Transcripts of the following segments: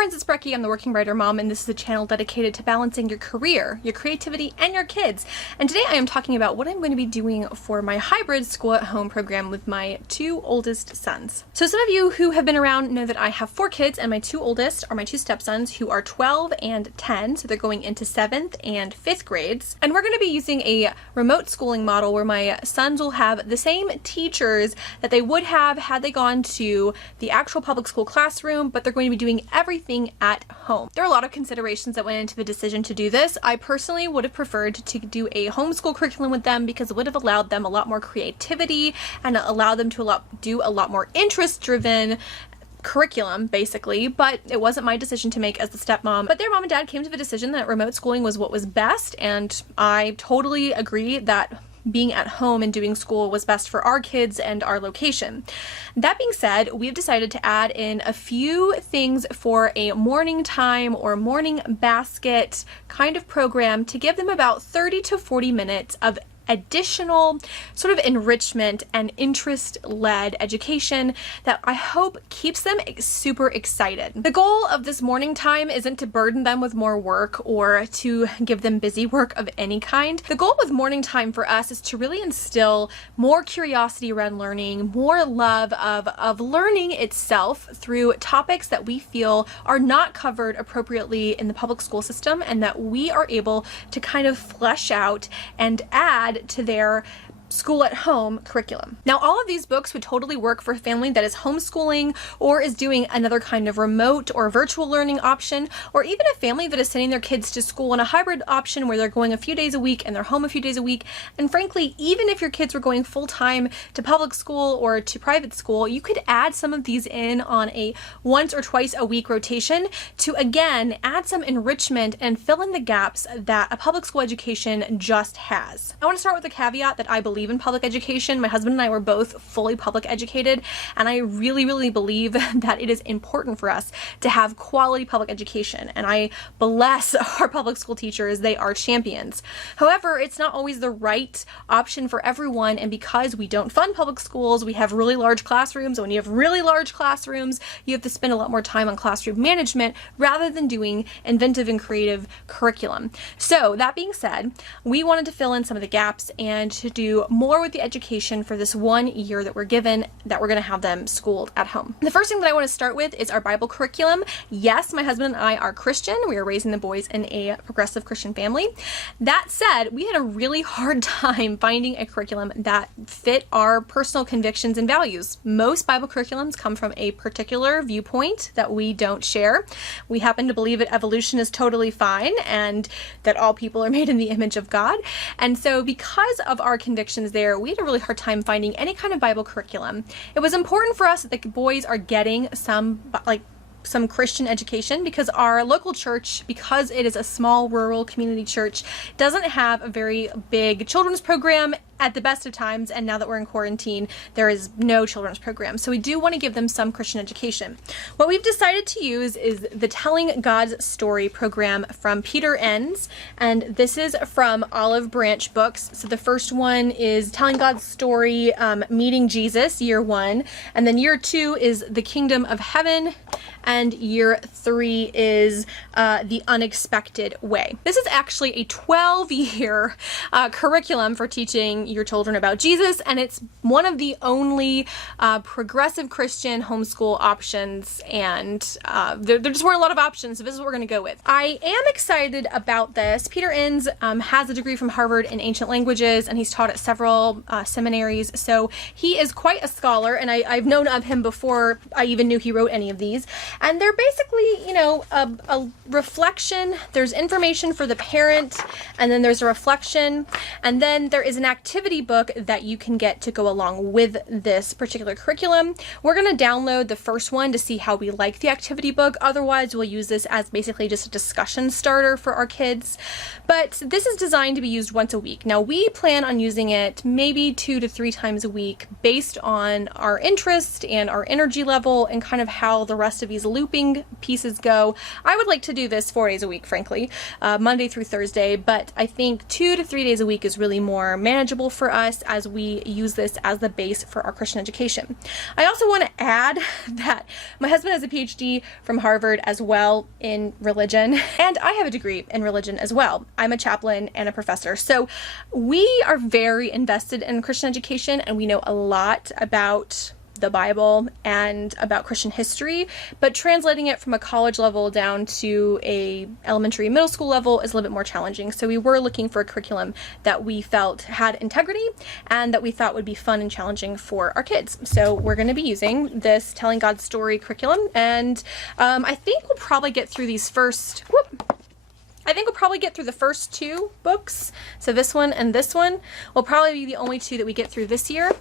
friends, it's Brecky. I'm the Working Writer Mom, and this is a channel dedicated to balancing your career, your creativity, and your kids. And today I am talking about what I'm going to be doing for my hybrid school-at-home program with my two oldest sons. So some of you who have been around know that I have 4 kids, and my 2 oldest are my 2 stepsons who are 12 and 10, so they're going into 7th and 5th grades. And we're going to be using a remote schooling model where my sons will have the same teachers that they would have had they gone to the actual public school classroom, but they're going to be doing everything at home. There are a lot of considerations that went into the decision to do this. I personally would have preferred to do a homeschool curriculum with them because it would have allowed them a lot more creativity and allowed them to do a lot more interest-driven curriculum, basically, but it wasn't my decision to make as the stepmom. But their mom and dad came to the decision that remote schooling was what was best, and I totally agree that being at home and doing school was best for our kids and our location. That being said, we've decided to add in a few things for a morning time or morning basket kind of program to give them about 30 to 40 minutes of additional sort of enrichment and interest-led education that I hope keeps them super excited. The goal of this morning time isn't to burden them with more work or to give them busy work of any kind. The goal with morning time for us is to really instill more curiosity around learning, more love of learning itself through topics that we feel are not covered appropriately in the public school system and that we are able to kind of flesh out and add to their school at home curriculum. Now, all of these books would totally work for a family that is homeschooling or is doing another kind of remote or virtual learning option, or even a family that is sending their kids to school in a hybrid option where they're going a few days a week and they're home a few days a week. And frankly, even if your kids were going full-time to public school or to private school, you could add some of these in on a once or twice a week rotation to, again, add some enrichment and fill in the gaps that a public school education just has. I want to start with a caveat that I believe in public education. My husband and I were both fully public educated, and I really believe that it is important for us to have quality public education, and I bless our public school teachers. They are champions. However, it's not always the right option for everyone, and because we don't fund public schools, we have really large classrooms, and when you have really large classrooms, you have to spend a lot more time on classroom management rather than doing inventive and creative curriculum. So that being said, we wanted to fill in some of the gaps and to do more with the education for this 1 year that we're given, that we're going to have them schooled at home. The first thing that I want to start with is our Bible curriculum. Yes, my husband and I are Christian. We are raising the boys in a progressive Christian family. That said, we had a really hard time finding a curriculum that fit our personal convictions and values. Most Bible curriculums come from a particular viewpoint that we don't share. We happen to believe that evolution is totally fine and that all people are made in the image of God. And so because of our convictions there, we had a really hard time finding any kind of Bible curriculum. It was important for us that the boys are getting some Christian education because our local church, because it is a small rural community church, doesn't have a very big children's program at the best of times, and now that we're in quarantine, there is no children's program. So we do want to give them some Christian education. What we've decided to use is the Telling God's Story program from Peter Enns, and this is from Olive Branch Books. So the first one is Telling God's Story, Meeting Jesus, year 1, and then year 2 is The Kingdom of Heaven, and year 3 is The Unexpected Way. This is actually a 12-year curriculum for teaching your children about Jesus, and it's one of the only progressive Christian homeschool options, and there just weren't a lot of options, so this is what we're going to go with. I am excited about this. Peter Enns has a degree from Harvard in ancient languages, and he's taught at several seminaries, so he is quite a scholar, and I've known of him before I even knew he wrote any of these. And they're basically, you know, a reflection. There's information for the parent, and then there's a reflection, and then there is an activity book that you can get to go along with this particular curriculum. We're going to download the first one to see how we like the activity book. Otherwise, we'll use this as basically just a discussion starter for our kids. But this is designed to be used once a week. Now, we plan on using it maybe 2 to 3 times a week based on our interest and our energy level and kind of how the rest of these looping pieces go. I would like to do this 4 days a week, frankly, Monday through Thursday, but I think 2 to 3 days a week is really more manageable helpful for us as we use this as the base for our Christian education. I also want to add that my husband has a PhD from Harvard as well in religion, and I have a degree in religion as well. I'm a chaplain and a professor. So we are very invested in Christian education, and we know a lot about the Bible and about Christian history, but translating it from a college level down to a elementary middle school level is a little bit more challenging. So we were looking for a curriculum that we felt had integrity and that we thought would be fun and challenging for our kids. So we're going to be using this Telling God's Story curriculum, and I think we'll probably get through these first, I think we'll probably get through the first two books. So this one and this one will probably be the only two that we get through this year.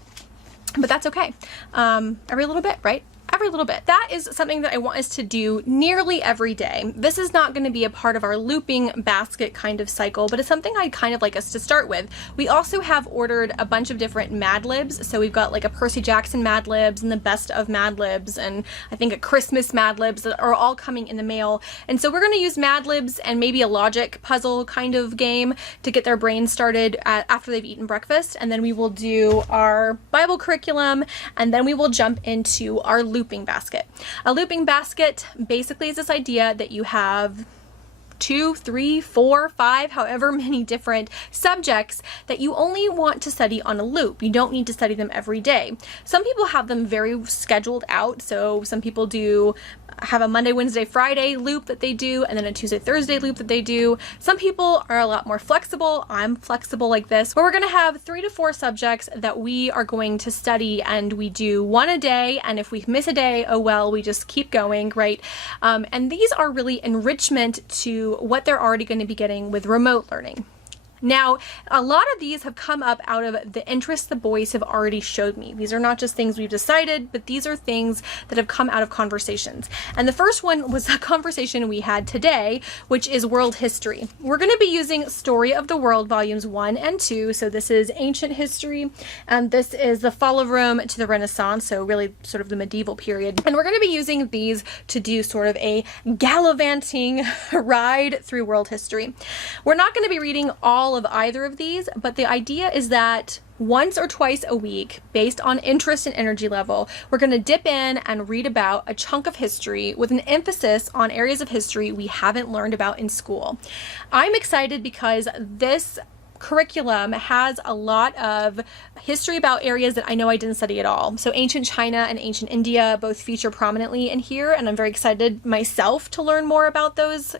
But that's okay. Every little bit, right? Every little bit. That is something that I want us to do nearly every day. This is not going to be a part of our looping basket kind of cycle, but it's something I'd kind of like us to start with. We also have ordered a bunch of different Mad Libs. So we've got like a Percy Jackson Mad Libs and the Best of Mad Libs, and I think a Christmas Mad Libs that are all coming in the mail. And so we're going to use Mad Libs and maybe a logic puzzle kind of game to get their brains started after they've eaten breakfast. And then we will do our Bible curriculum, and then we will jump into our looping basket. A looping basket basically is this idea that you have 2, 3, 4, 5, however many different subjects that you only want to study on a loop. You don't need to study them every day. Some people have them very scheduled out. So some people have a Monday, Wednesday, Friday loop that they do, and then a Tuesday, Thursday loop that they do. Some people are a lot more flexible. I'm flexible like this, where we're going to have 3 to 4 subjects that we are going to study, and we do one a day. And if we miss a day, oh well, we just keep going, right? And these are really enrichment to what they're already going to be getting with remote learning. Now, a lot of these have come up out of the interests the boys have already showed me. These are not just things we've decided, but these are things that have come out of conversations. And the first one was a conversation we had today, which is world history. We're going to be using Story of the World volumes 1 and 2. So this is ancient history, and this is the fall of Rome to the Renaissance, so really sort of the medieval period. And we're going to be using these to do sort of a gallivanting ride through world history. We're not going to be reading all of either of these, but the idea is that once or twice a week, based on interest and energy level, we're going to dip in and read about a chunk of history with an emphasis on areas of history we haven't learned about in school. I'm excited because this curriculum has a lot of history about areas that I know I didn't study at all. So ancient China and ancient India both feature prominently in here, and I'm very excited myself to learn more about those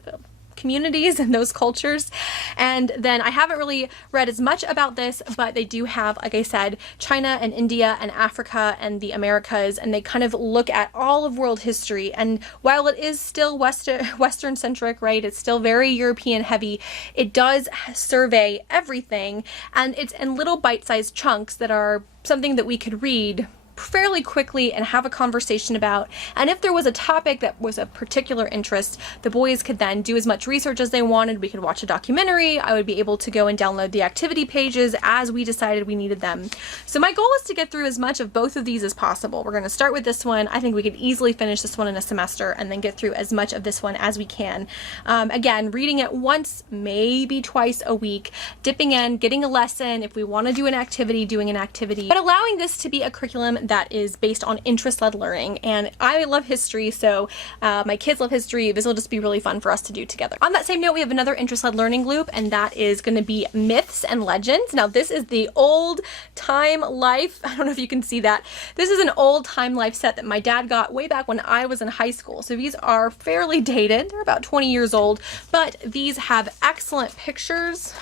communities and those cultures. And then I haven't really read as much about this, but they do have, like I said, China and India and Africa and the Americas, and they kind of look at all of world history. And while it is still Western centric, right, it's still very European heavy, it does survey everything, and it's in little bite-sized chunks that are something that we could read fairly quickly and have a conversation about. And if there was a topic that was of particular interest, the boys could then do as much research as they wanted. We could watch a documentary. I would be able to go and download the activity pages as we decided we needed them. So my goal is to get through as much of both of these as possible. We're going to start with this one. I think we could easily finish this one in a semester and then get through as much of this one as we can. Again, reading it once, maybe twice a week, dipping in, getting a lesson. If we want to do an activity, doing an activity, but allowing this to be a curriculum that is based on interest-led learning. And I love history, so my kids love history. This will just be really fun for us to do together. On that same note, we have another interest-led learning loop, and that is going to be myths and legends. Now, this is the old time life. I don't know if you can see that. This is an old time life set that my dad got way back when I was in high school. So these are fairly dated. They're about 20 years old, but these have excellent pictures.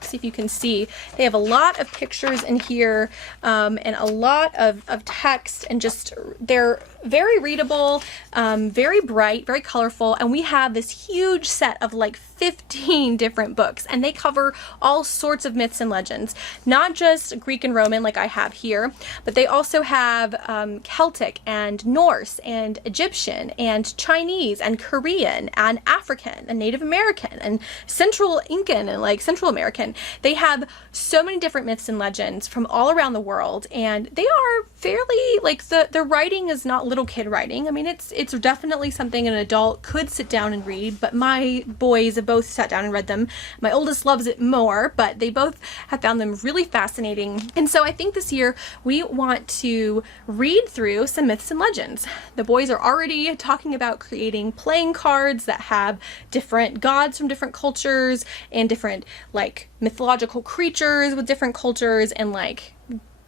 See if you can see. They have a lot of pictures in here, and a lot of text, and just they're very readable, very bright, very colorful, and we have this huge set of like 15 different books, and they cover all sorts of myths and legends, not just Greek and Roman like I have here, but they also have Celtic and Norse and Egyptian and Chinese and Korean and African and Native American and Central Incan and like Central American. They have so many different myths and legends from all around the world, and they are fairly, like, the writing is not little kid writing. I mean, it's definitely something an adult could sit down and read, but my boys have both sat down and read them. My oldest loves it more, but they both have found them really fascinating. And so I think this year we want to read through some myths and legends. The boys are already talking about creating playing cards that have different gods from different cultures and different like mythological creatures with different cultures and like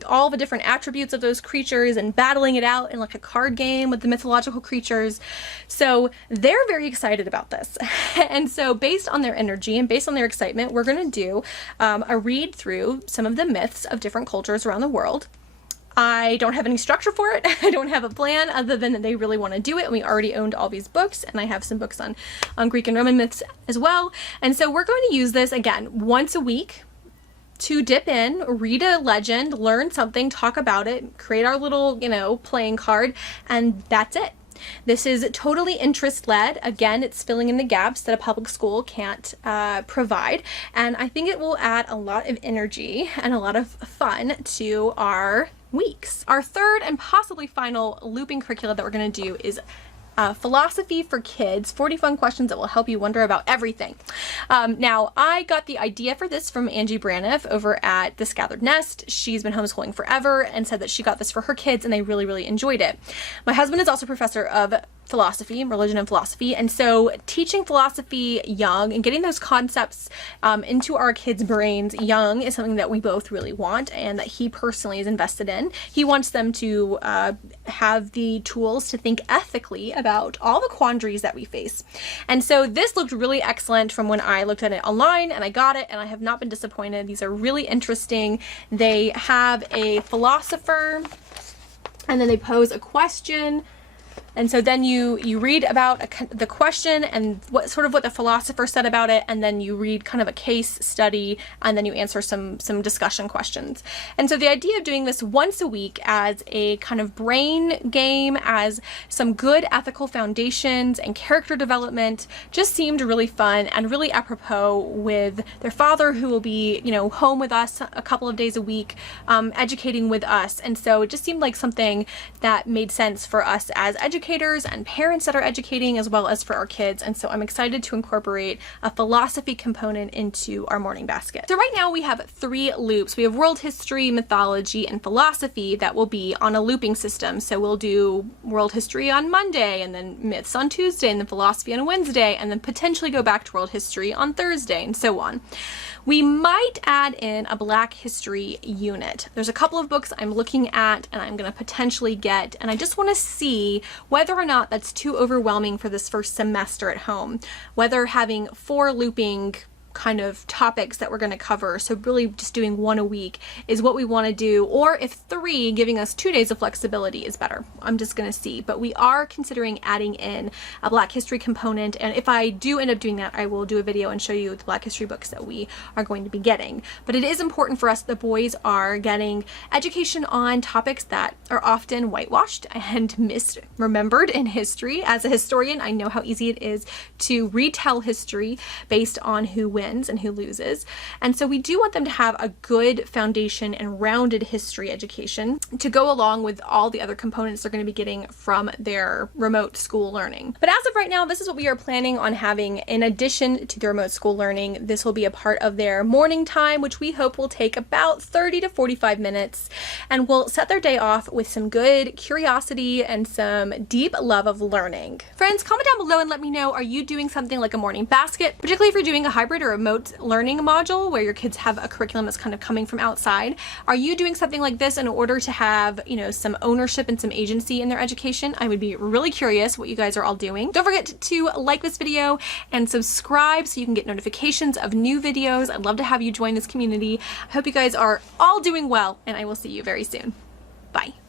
all the different attributes of those creatures and battling it out in like a card game with the mythological creatures. So they're very excited about this. And so based on their energy and based on their excitement, we're going to do a read through some of the myths of different cultures around the world. I don't have any structure for it. I don't have a plan other than that they really want to do it. And we already owned all these books, and I have some books on Greek and Roman myths as well. And so we're going to use this again once a week to dip in, read a legend, learn something, talk about it, create our little, playing card, and that's it. This is totally interest-led. Again, it's filling in the gaps that a public school can't provide, and I think it will add a lot of energy and a lot of fun to our weeks. Our third and possibly final looping curricula that we're going to do is philosophy for kids, 40 fun questions that will help you wonder about everything. Now, I got the idea for this from Angie Braniff over at The Scattered Nest. She's been homeschooling forever and said that she got this for her kids and they really, really enjoyed it. My husband is also a professor of philosophy, religion and philosophy, and so teaching philosophy young and getting those concepts into our kids' brains young is something that we both really want and that he personally is invested in. He wants them to have the tools to think ethically about all the quandaries that we face. And so this looked really excellent from when I looked at it online, and I got it and I have not been disappointed. These are really interesting. They have a philosopher and then they pose a question. And so then you read about the question and what the philosopher said about it, and then you read kind of a case study, and then you answer some discussion questions. And so the idea of doing this once a week as a kind of brain game, as some good ethical foundations and character development, just seemed really fun and really apropos with their father, who will be, home with us a couple of days a week, educating with us. And so it just seemed like something that made sense for us as educators and parents that are educating, as well as for our kids. And so I'm excited to incorporate a philosophy component into our morning basket. So right now we have 3 loops. We have world history, mythology, and philosophy that will be on a looping system. So we'll do world history on Monday, and then myths on Tuesday, and then philosophy on Wednesday, and then potentially go back to world history on Thursday, and so on. We might add in a Black history unit. There's a couple of books I'm looking at and I'm going to potentially get, and I just want to see whether or not that's too overwhelming for this first semester at home. Whether having 4 looping kind of topics that we're going to cover, so really just doing 1 a week, is what we want to do, or if 3, giving us 2 days of flexibility, is better. I'm just going to see, but we are considering adding in a Black history component, and if I do end up doing that, I will do a video and show you the Black history books that we are going to be getting. But it is important for us that the boys are getting education on topics that are often whitewashed and misremembered in history. As a historian, I know how easy it is to retell history based on who wins and who loses. And so we do want them to have a good foundation and rounded history education to go along with all the other components they're going to be getting from their remote school learning. But as of right now, this is what we are planning on having in addition to the remote school learning. This will be a part of their morning time, which we hope will take about 30 to 45 minutes, and will set their day off with some good curiosity and some deep love of learning. Friends, comment down below and let me know, are you doing something like a morning basket, particularly if you're doing a hybrid or remote learning module where your kids have a curriculum that's kind of coming from outside? Are you doing something like this in order to have, some ownership and some agency in their education? I would be really curious what you guys are all doing. Don't forget to like this video and subscribe so you can get notifications of new videos. I'd love to have you join this community. I hope you guys are all doing well, and I will see you very soon. Bye.